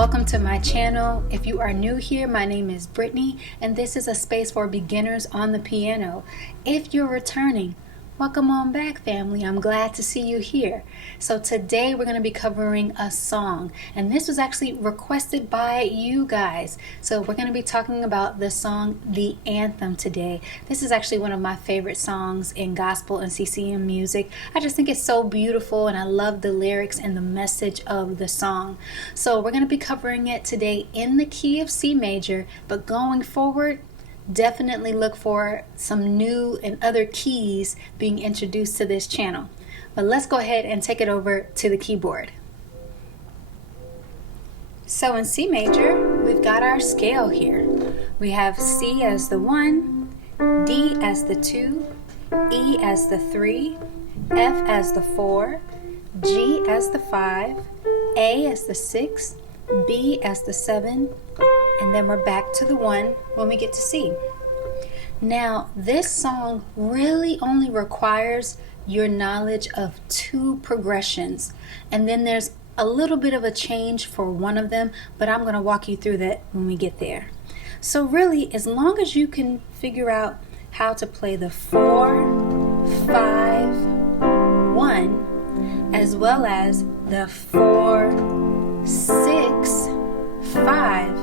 Welcome to my channel. If you are new here, my name is Brittney, and this is a space for beginners on the piano. If you're returning, welcome on back, family. I'm glad to see you here. So today we're going to be covering a song, and this was actually requested by you guys. So we're going to be talking about the song The Anthem today. This is actually one of my favorite songs in gospel and CCM music. I just think it's so beautiful, and I love the lyrics and the message of the song. So we're going to be covering it today in the key of C major, but going forward, definitely look for some new and other keys being introduced to this channel. But let's go ahead and take it over to the keyboard. So in C major, we've got our scale here. We have C as the 1, D as the 2, E as the 3, F as the 4, G as the 5, A as the 6, B as the 7, and then we're back to the 1 when we get to C. Now, this song really only requires your knowledge of 2 progressions, and then there's a little bit of a change for one of them, but I'm going to walk you through that when we get there. So really, as long as you can figure out how to play the 4, 5, 1, as well as the 4, 6, 5,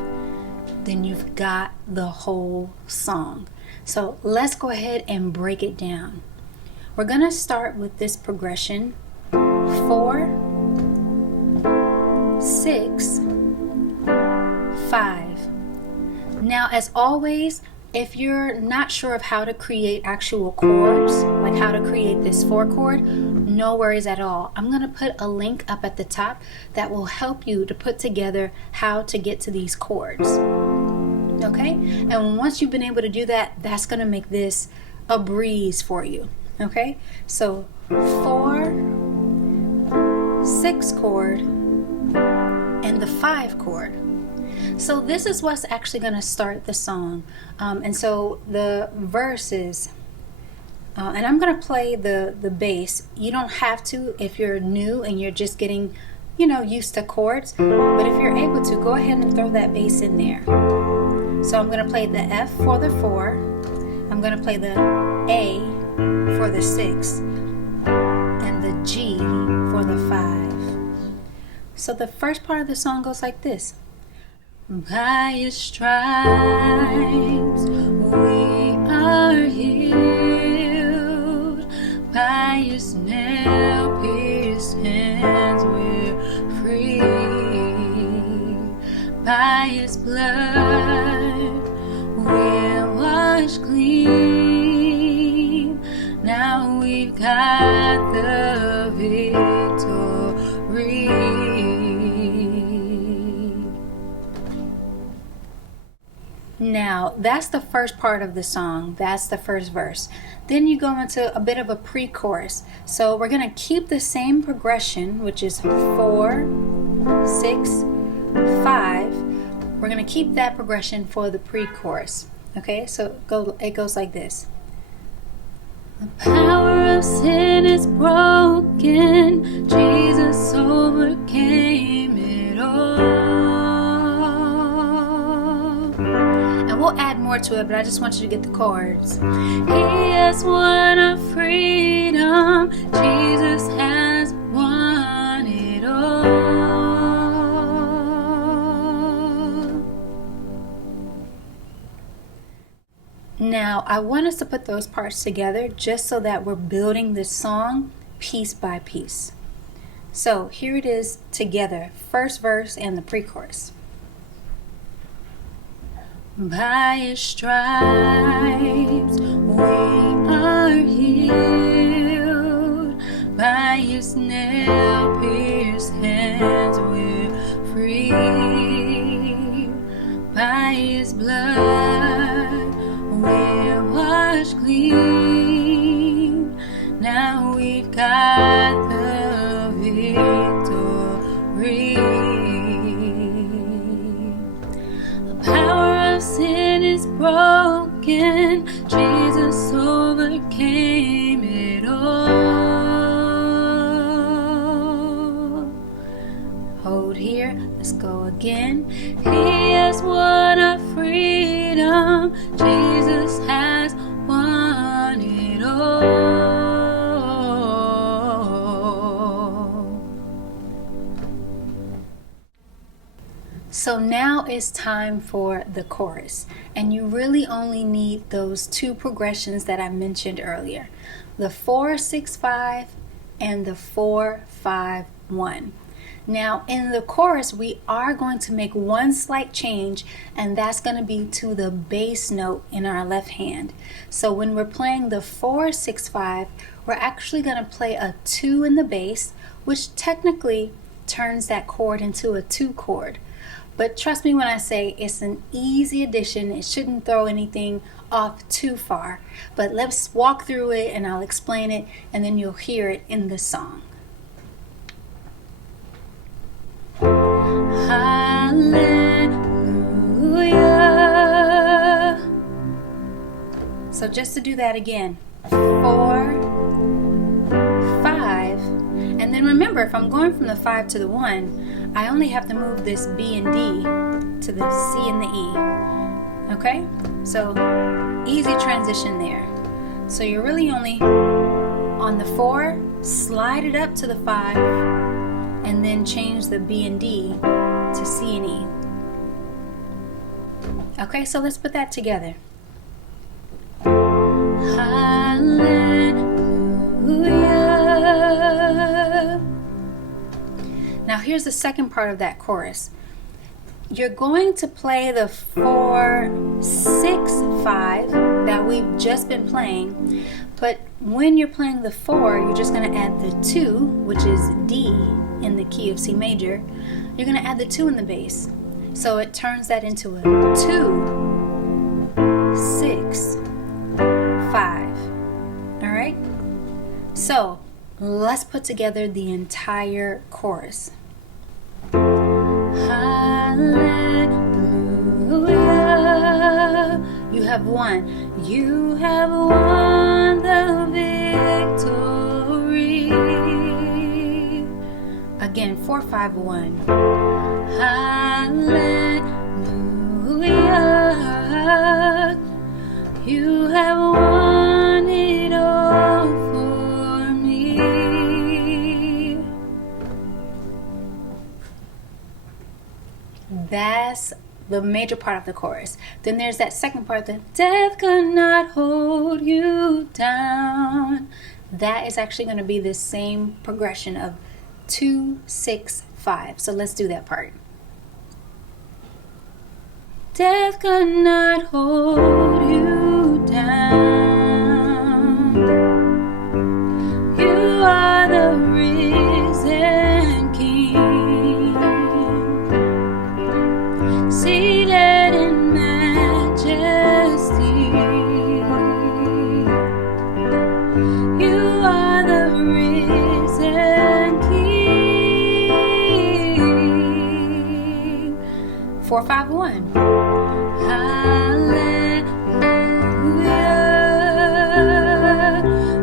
then you've got the whole song. So let's go ahead and break it down. We're going to start with this progression: 4, 6, 5. Now, as always, if you're not sure of how to create actual chords, like how to create this 4 chord, no worries at all. I'm going to put a link up at the top that will help you to put together how to get to these chords. Okay? And once you've been able to do that, that's going to make this a breeze for you. Okay? So 4, 6 chord, and the 5 chord. So this is what's actually going to start the song. And so the verses, and I'm going to play the bass. You don't have to if you're new and you're just getting, used to chords. But if you're able to, go ahead and throw that bass in there. So I'm going to play the F for the 4. I'm going to play the A for the 6. And the G for the 5. So the first part of the song goes like this. By your stripes we are healed. By your nail-pierced hands we're free. By his blood we're washed clean. Now we've got the victory. Now, that's the first part of the song. That's the first verse. Then you go into a bit of a pre-chorus. So we're going to keep the same progression, which is 4, 6, 5. We're going to keep that progression for the pre-chorus. Okay, so it goes like this. The power of sin is broken. Jesus overcame it all. We'll add more to it, but I just want you to get the chords. He has won our freedom. Jesus has won it all. Now, I want us to put those parts together just so that we're building this song piece by piece. So here it is together, first verse and the pre-chorus. By his stripes we are healed. By his nail-pierced hands we're free. By his blood we're washed clean. Now we've got the victory. The power of sin is broken. Jesus overcame it all. Hold here. The Let's go again. He has won our freedom. Jesus has won it all. So now it's time for the chorus, and you really only need those two progressions that I mentioned earlier, the 4-6-5 and the 4-5-1. Now in the chorus we are going to make one slight change, and that's going to be to the bass note in our left hand. So when we're playing the 4-6-5, we're actually going to play a 2 in the bass, which technically turns that chord into a 2 chord. But trust me when I say it's an easy addition. It shouldn't throw anything off too far. But let's walk through it and I'll explain it, and then you'll hear it in the song. Hallelujah. So just to do that again, 4, 5, and then remember, if I'm going from the 5 to the 1, I only have to move this B and D to the C and the E. Okay? So easy transition there. So you're really only on the 4, slide it up to the 5, and then change the B and D to C and E. Okay, so let's put that together. Hallelujah. Now here's the second part of that chorus. You're going to play the 4-6-5 that we've just been playing, but when you're playing the 4, you're just going to add the 2, which is D in the key of C major. You're going to add the 2 in the bass. So it turns that into a 2-6-5. All right? So let's put together the entire chorus. Hallelujah. You have won. You have won the victory. Again, 4-5-1. Hallelujah. You have won it all for me. That's the major part of the chorus. Then there's that second part, the death could not hold you down. That is actually going to be the same progression of 2-6-5. So let's do that part. Death could not hold you down. You are the risen King, seated in majesty. You are the risen King. 4-5-1. Hallelujah.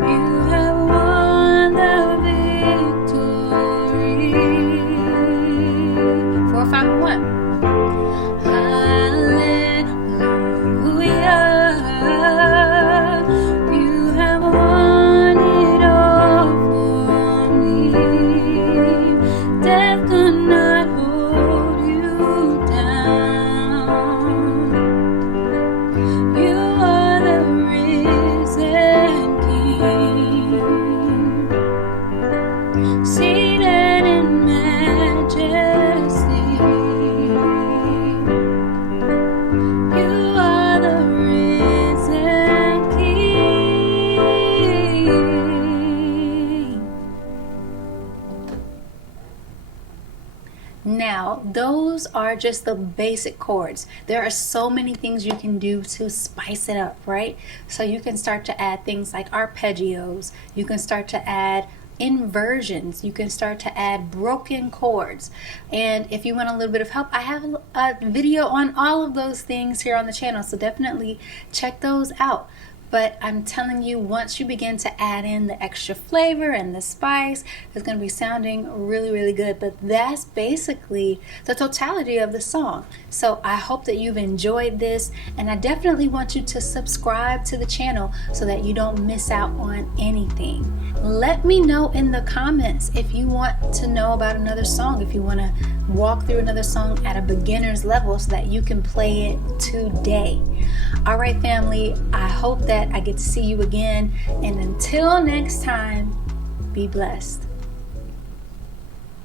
You have won the victory. 4-5-1. Now, those are just the basic chords. There are so many things you can do to spice it up, right? So you can start to add things like arpeggios. You can start to add inversions. You can start to add broken chords. And if you want a little bit of help, I have a video on all of those things here on the channel. So definitely check those out. But I'm telling you, once you begin to add in the extra flavor and the spice, it's going to be sounding really, really good. But that's basically the totality of the song. So I hope that you've enjoyed this, and I definitely want you to subscribe to the channel so that you don't miss out on anything. Let me know in the comments if you want to know about another song, if you want to walk through another song at a beginner's level so that you can play it today. All right, family, I hope that I get to see you again. And until next time, be blessed.